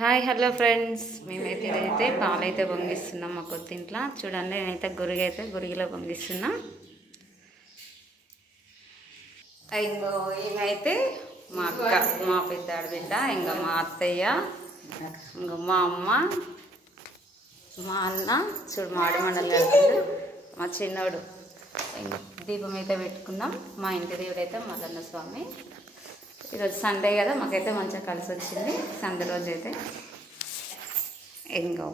Hi hello friends, మేమైతే ఇదైతే పాలైతే పొంగిస్తున్నాం మా కొత్తింట్లో. చూడండి, నేనైతే గురిగిలో పొంగిస్తున్నా. ఇంకో ఈమెయితే మా అక్క, మా పెద్దాడు బిడ్డ, ఇంకా మా అత్తయ్య, ఇంకో మా అమ్మ, మా అన్న. చూడు మాడి మండలి కడుతుంది మా చిన్నోడు. ఇంకా దీపం అయితే పెట్టుకున్నాం. మా ఇంటి దేవుడు అయితే మల్లన్న స్వామి. ఈరోజు సండే కదా, మాకైతే మంచిగా కలిసి వచ్చింది సండే రోజు అయితే. ఇంకో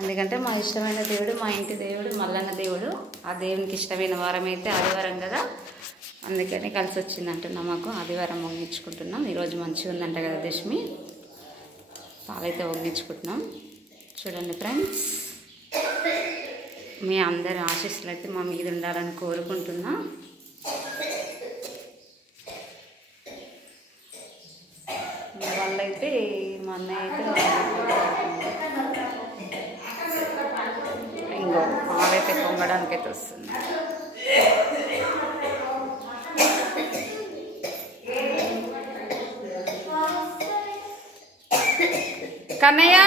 ఎందుకంటే మా ఇష్టమైన దేవుడు, మా ఇంటి దేవుడు మల్లన్న దేవుడు. ఆ దేవునికి ఇష్టమైన వారం అయితే ఆదివారం కదా, అందుకని కలిసి వచ్చింది అంటున్నాం. మాకు ఆదివారం వంగించుకుంటున్నాం. ఈరోజు మంచిగా ఉందంట కదా దశమి, పాలైతే వంగించుకుంటున్నాం. చూడండి ఫ్రెండ్స్, మీ అందరి ఆశీస్సులు అయితే మా మీద ఉండాలని కోరుకుంటున్నా. వాళ్ళైతే మా అన్నయ్య అయితే ఇంకో పాలైతే పొంగడానికి అయితే వస్తుంది. కన్నయ్య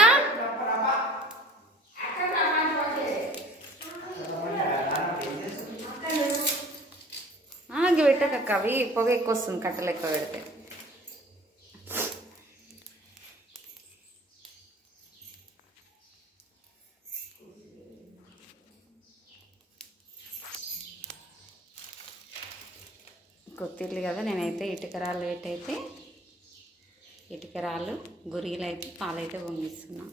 ఇంక పెట్టక అవి పొగ ఎక్కువ వస్తుంది కట్టెలు ఎక్కువ పెడితే. కొత్తిల్లు కదా, నేనైతే ఇటుకరాళ్ళు పెట్టయితే ఇటుకరాళ్ళు గురిగిలు అయితే పాలైతే పొంగిస్తున్నా.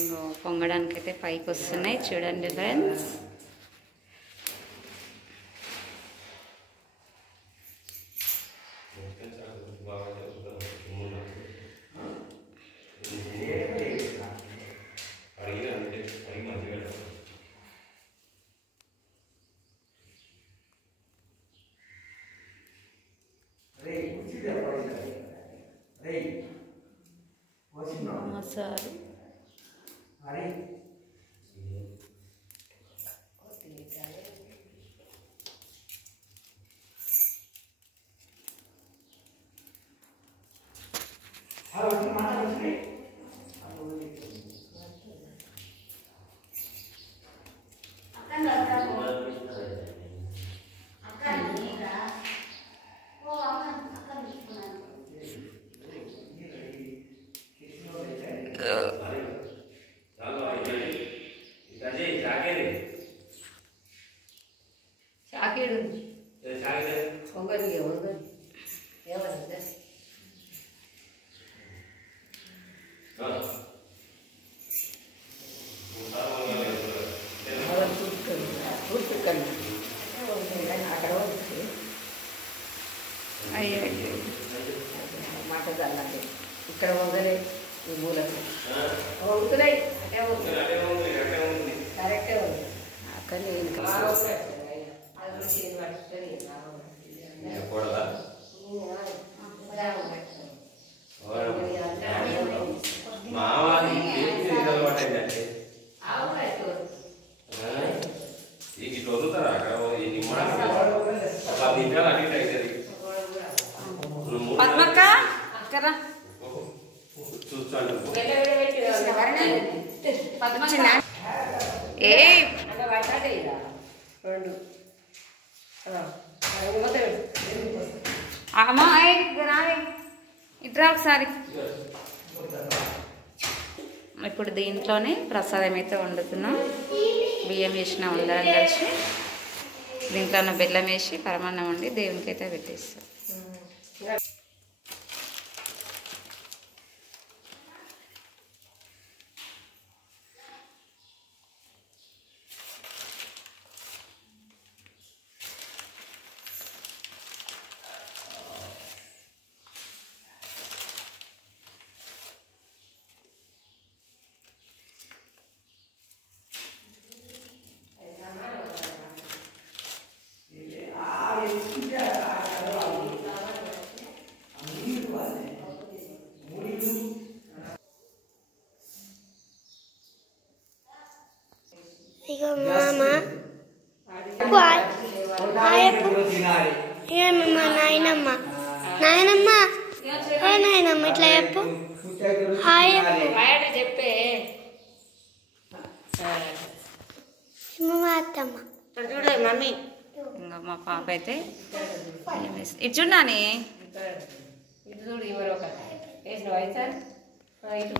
ఇంకో పొంగడానికి అయితే పైకి వస్తున్నాయి. చూడండి ఫ్రెండ్స్, మసాలా అయ్యో మాట చల్లండి. ఇక్కడ వంగలే ఈ మూలకు వంగుతున్నాయి, కరెక్టే ఉంది. అక్కడ పద్మక్క అక్కరా ఏ అమ్మా ఇట్రా ఒకసారి. ఇప్పుడు దీంట్లోనే ప్రసాదం అయితే వండుతున్నాం. బియ్యం వేసిన అందరం కలిసి దీంట్లో బెల్లం వేసి పరమాన్నం వండి దేవునికి అయితే పెట్టేస్తాం. ఇగో మామ ఏమమ్మా నాయనమ్మ నాయనమ్మ ఓ నాయనమ్మ ఇట్లా చెప్పు హాయ్ చెప్పే మా అత్తమ్మ చూడు మమ్మీ ఇంకా మా పాప అయితే ఇటు చూడాని ఇటు చూడు ఎవరో వేసిన వయసు ఇటు